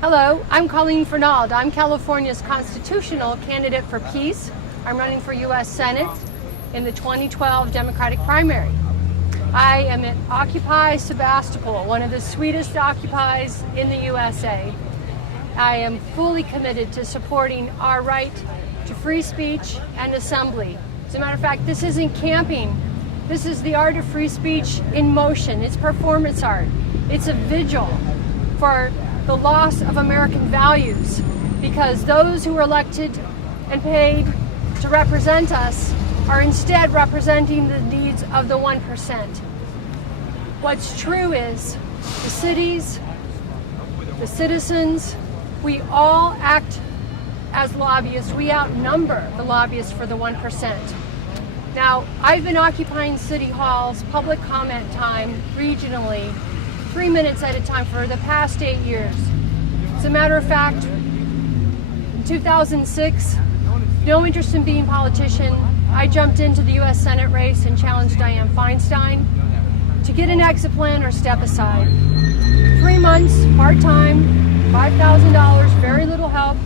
Hello, I'm Colleen. I'm California's constitutional candidate for peace. I'm running for U.S. Senate in the 2012 Democratic primary. I am at Occupy Sebastopol, one of the sweetest occupies in the USA. I am fully committed to supporting our right to free speech and assembly. As a matter of fact, this isn't camping. This is the art of free speech in motion. It's performance art. It's a vigil for the loss of American values, because those who are elected and paid to represent us are instead representing the needs of the 1%. What's true is the cities, the citizens, we all act as lobbyists. We outnumber the lobbyists for the 1%. Now, I've been occupying city halls, public comment time, regionally, 3 minutes at a time for the past 8 years. As a matter of fact, in 2006, no interest in being a politician, I jumped into the U.S. Senate race and challenged Dianne Feinstein to get an exit plan or step aside. 3 months, part-time, $5,000, very little help.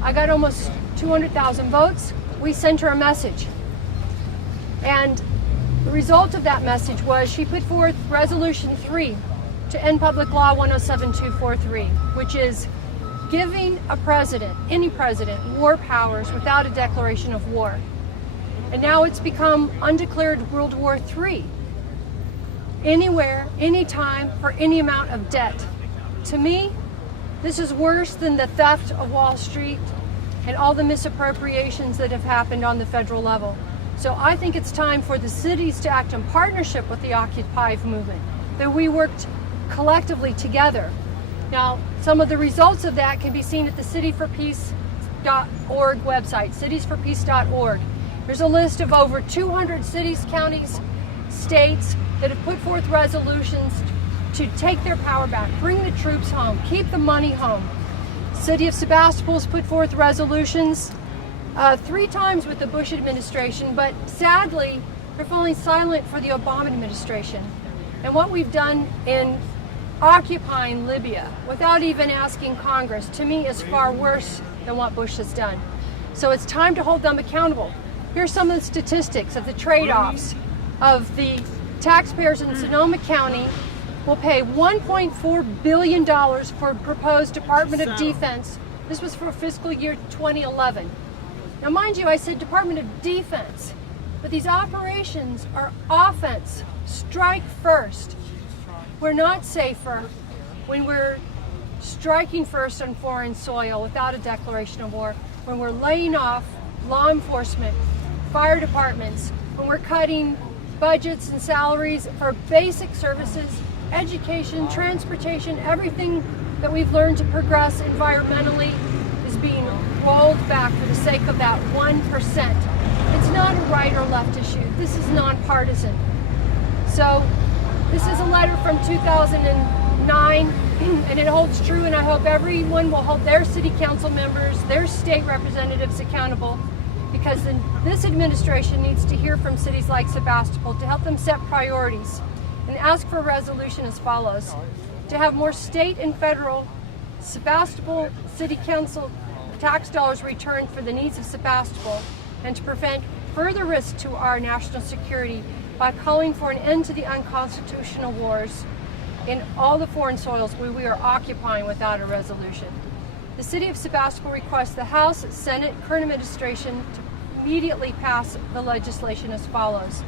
I got almost 200,000 votes. We sent her a message. And the result of that message was she put forth Resolution 3 to end Public Law 107243, which is giving a president, any president, war powers without a declaration of war. And now it's become undeclared World War III. Anywhere, anytime, for any amount of debt. To me, this is worse than the theft of Wall Street and all the misappropriations that have happened on the federal level. So I think it's time for the cities to act in partnership with the Occupy movement, that we worked collectively together. Now, some of the results of that can be seen at the cityforpeace.org website, citiesforpeace.org. There's a list of over 200 cities, counties, states that have put forth resolutions to take their power back, bring the troops home, keep the money home. City of Sebastopol has put forth resolutions 3 times with the Bush administration, but sadly, they're falling silent for the Obama administration. And what we've done in occupying Libya without even asking Congress, to me, is far worse than what Bush has done. So it's time to hold them accountable. Here's some of the statistics of the trade-offs of the taxpayers in Sonoma County will pay $1.4 billion for proposed Department of Defense. This was for fiscal year 2011. Now, mind you, I said Department of Defense, but these operations are offense. Strike first. We're not safer when we're striking first on foreign soil without a declaration of war, when we're laying off law enforcement, fire departments, when we're cutting budgets and salaries for basic services, education, transportation, everything that we've learned to progress environmentally is being rolled back for the sake of that 1%. It's not a right or left issue. This is nonpartisan. So this is a letter from 2009, and it holds true, and I hope everyone will hold their city council members, their state representatives accountable, because this administration needs to hear from cities like Sebastopol to help them set priorities and ask for a resolution as follows: to have more state and federal Sebastopol City Council tax dollars returned for the needs of Sebastopol, and to prevent further risk to our national security by calling for an end to the unconstitutional wars in all the foreign soils where we are occupying without a resolution. The City of Sebastopol requests the House, Senate, current administration to immediately pass the legislation as follows.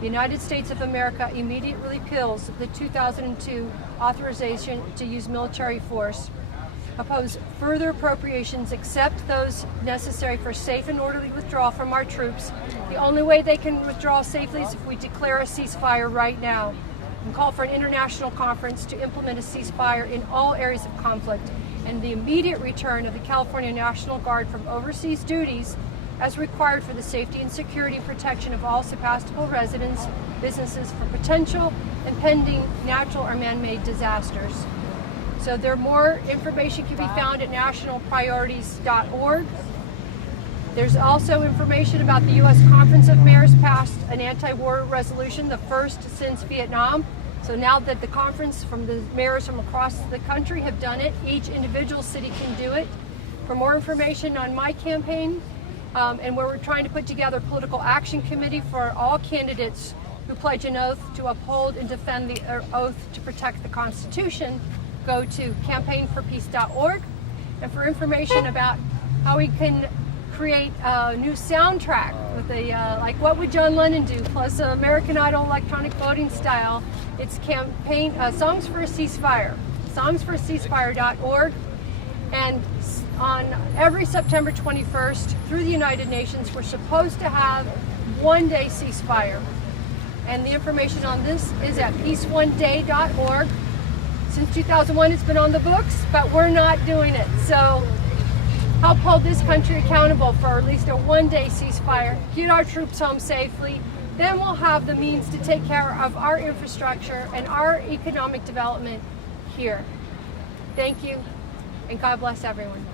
The United States of America immediately repeals the 2002 authorization to use military force. Oppose further appropriations except those necessary for safe and orderly withdrawal from our troops. The only way they can withdraw safely is if we declare a ceasefire right now, and call for an international conference to implement a ceasefire in all areas of conflict, and the immediate return of the California National Guard from overseas duties as required for the safety and security and protection of all Sebastopol residents, businesses for potential and pending natural or man-made disasters. So there more information can be found at nationalpriorities.org. There's also information about the U.S. Conference of Mayors passed an anti-war resolution, the first since Vietnam. So now that the conference from the mayors from across the country have done it, each individual city can do it. For more information on my campaign, and where we're trying to put together a political action committee for all candidates who pledge an oath to uphold and defend the oath to protect the Constitution, go to campaignforpeace.org. And for information about how we can create a new soundtrack with a like what would John Lennon do, plus American Idol electronic voting style, it's campaign Songs for a Ceasefire, songsforceasefire.org. And on every September 21st through the United Nations, we're supposed to have one-day ceasefire. And the information on this is at peaceoneday.org. Since 2001, it's been on the books, but we're not doing it. So help hold this country accountable for at least a one-day ceasefire, get our troops home safely, then we'll have the means to take care of our infrastructure and our economic development here. Thank you, and God bless everyone.